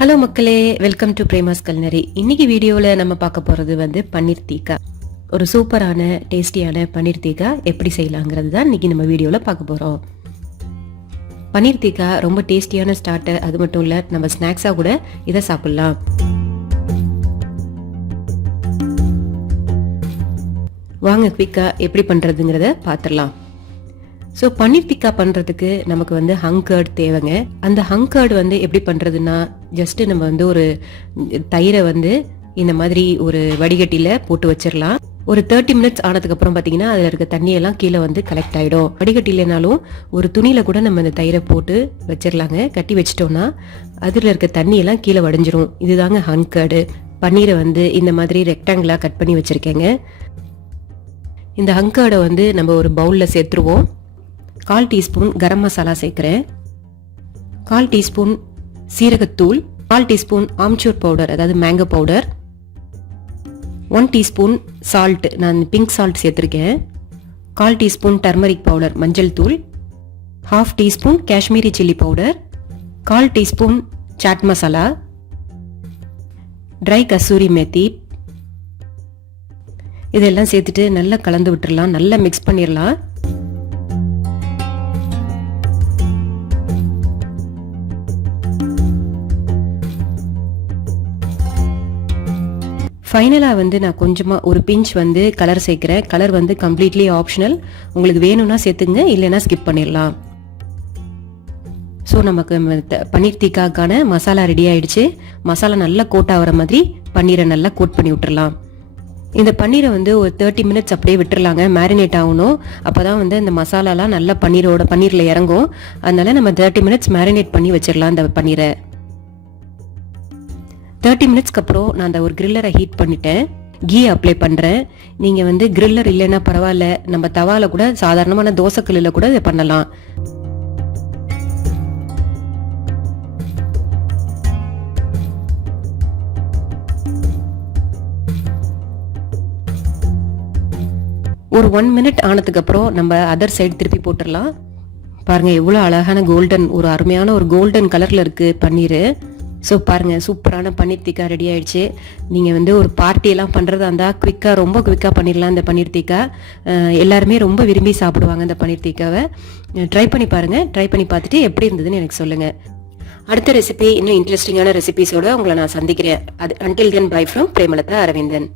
Hello மக்களே, welcome to Prema's Culinary. இன்னைக்கு வீடியோவில் நம்ம பார்க்க போகிறது வந்து பன்னீர் தீக்கா. ஒரு சூப்பரான டேஸ்டியான பன்னீர் தீக்கா எப்படி செய்யலாங்கிறது தான் இன்னைக்கு நம்ம வீடியோவில் பார்க்க போகிறோம். பன்னீர் தீக்கா ரொம்ப டேஸ்டியான ஸ்டார்டர். அது மட்டும் இல்லை, நம்ம ஸ்நாக்ஸாக கூட இதை சாப்பிட்லாம். வாங்க குயிக்காக எப்படி பண்ணுறதுங்கிறத பார்த்துடலாம். ஸோ பன்னீர் டிக்கா பண்ணுறதுக்கு நமக்கு வந்து ஹங்கர்ட் தேவைங்க. அந்த ஹங்கர்ட் வந்து எப்படி பண்ணுறதுன்னா, ஜஸ்ட்டு நம்ம வந்து ஒரு தயிரை வந்து இந்த மாதிரி ஒரு வடிகட்டியில் போட்டு வச்சிடலாம். ஒரு 30 மினிட்ஸ் ஆனதுக்கப்புறம் பார்த்தீங்கன்னா அதில் இருக்க தண்ணியெல்லாம் கீழே வந்து கலெக்ட் ஆகிடும். வடிகட்டிலேனாலும் ஒரு துணியில் கூட நம்ம அந்த தயிரை போட்டு வச்சிடலாங்க. கட்டி வச்சிட்டோம்னா அதில் இருக்க தண்ணியெல்லாம் கீழே வடிஞ்சிரும். இதுதாங்க ஹங்கர்டு. பன்னீரை வந்து இந்த மாதிரி ரெக்டாங்கிளாக கட் பண்ணி வச்சுருக்கேங்க. இந்த ஹங்கர்டை வந்து நம்ம ஒரு பவுலில் சேர்த்துருவோம். 1/4 டீஸ்பூன் கரம் மசாலா சேர்க்குறேன், 1/4 டீஸ்பூன் சீரகத்தூள், 1/4 டீஸ்பூன் ஆம்ச்சூர் பவுடர் அதாவது மேங்கோ பவுடர், 1 டீஸ்பூன் சால்ட், நான் பிங்க் சால்ட் சேர்த்துருக்கேன், 1/4 டீஸ்பூன் டர்மரிக் பவுடர் மஞ்சள் தூள், 1/2 teaspoon Kashmiri chilli powder, 1/4 teaspoon chaat masala, dry kasuri methi. இதெல்லாம் சேர்த்துட்டு நல்லா கலந்து விட்டுடலாம். நல்லா மிக்ஸ் பண்ணிடலாம். ஃபைனலாக வந்து நான் கொஞ்சமாக ஒரு பிஞ்ச் வந்து கலர் சேர்க்குறேன். கலர் வந்து கம்ப்ளீட்லி ஆப்ஷனல். உங்களுக்கு வேணும்னா சேர்த்துங்க, இல்லைன்னா ஸ்கிப் பண்ணிடலாம். ஸோ நமக்கு பன்னீர் தீக்காக்கான மசாலா ரெடி ஆயிடுச்சு. மசாலா நல்லா கோட் ஆகிற மாதிரி பன்னீரை நல்லா கோட் பண்ணி விட்டுறலாம். இந்த பன்னீரை வந்து ஒரு 30 மினிட்ஸ் அப்படியே விட்டுறலாங்க. மேரினேட் ஆகணும். அப்போ தான் வந்து இந்த மசாலாலாம் நல்லா பன்னீரில் இறங்கும். அதனால நம்ம 30 மினிட்ஸ் மேரினேட் பண்ணி வச்சிடலாம் இந்த பன்னீரை. 30 மினிட்ஸ்க்கு அப்புறம் நான் அந்த ஒரு கிரில்லரை ஹீட் பண்ணிட்டேன். கீ அப்ளை பண்ணுறேன். நீங்கள் வந்து கிரில்லர் இல்லைன்னா பரவாயில்ல, நம்ம தவாவில் கூட சாதாரணமான தோசைக்கல்லில் கூட இதை பண்ணலாம். ஒரு 1 மினிட் ஆனதுக்கப்புறம் நம்ம அதர் சைடு திருப்பி போட்டுடலாம். பாருங்கள் எவ்வளோ அழகான கோல்டன், ஒரு அருமையான ஒரு கோல்டன் கலரில் இருக்குது பன்னீர். ஸோ பாருங்கள், சூப்பரான பன்னீர் தீக்கா ரெடி ஆயிடுச்சு. நீங்கள் வந்து ஒரு பார்ட்டியெல்லாம் பண்ணுறதா இருந்தால் ரொம்ப குவிக்காக பண்ணிடலாம். இந்த பன்னீர் தீக்கா எல்லாருமே ரொம்ப விரும்பி சாப்பிடுவாங்க. இந்த பன்னீர் தீக்காவை ட்ரை பண்ணி பாருங்கள். ட்ரை பண்ணி பார்த்துட்டு எப்படி இருந்ததுன்னு எனக்கு சொல்லுங்கள். அடுத்த ரெசிபி இன்னும் இன்ட்ரெஸ்டிங்கான ரெசிபிஸோடு உங்களை நான் சந்திக்கிறேன். அது until then by from Premalatha Aravindan.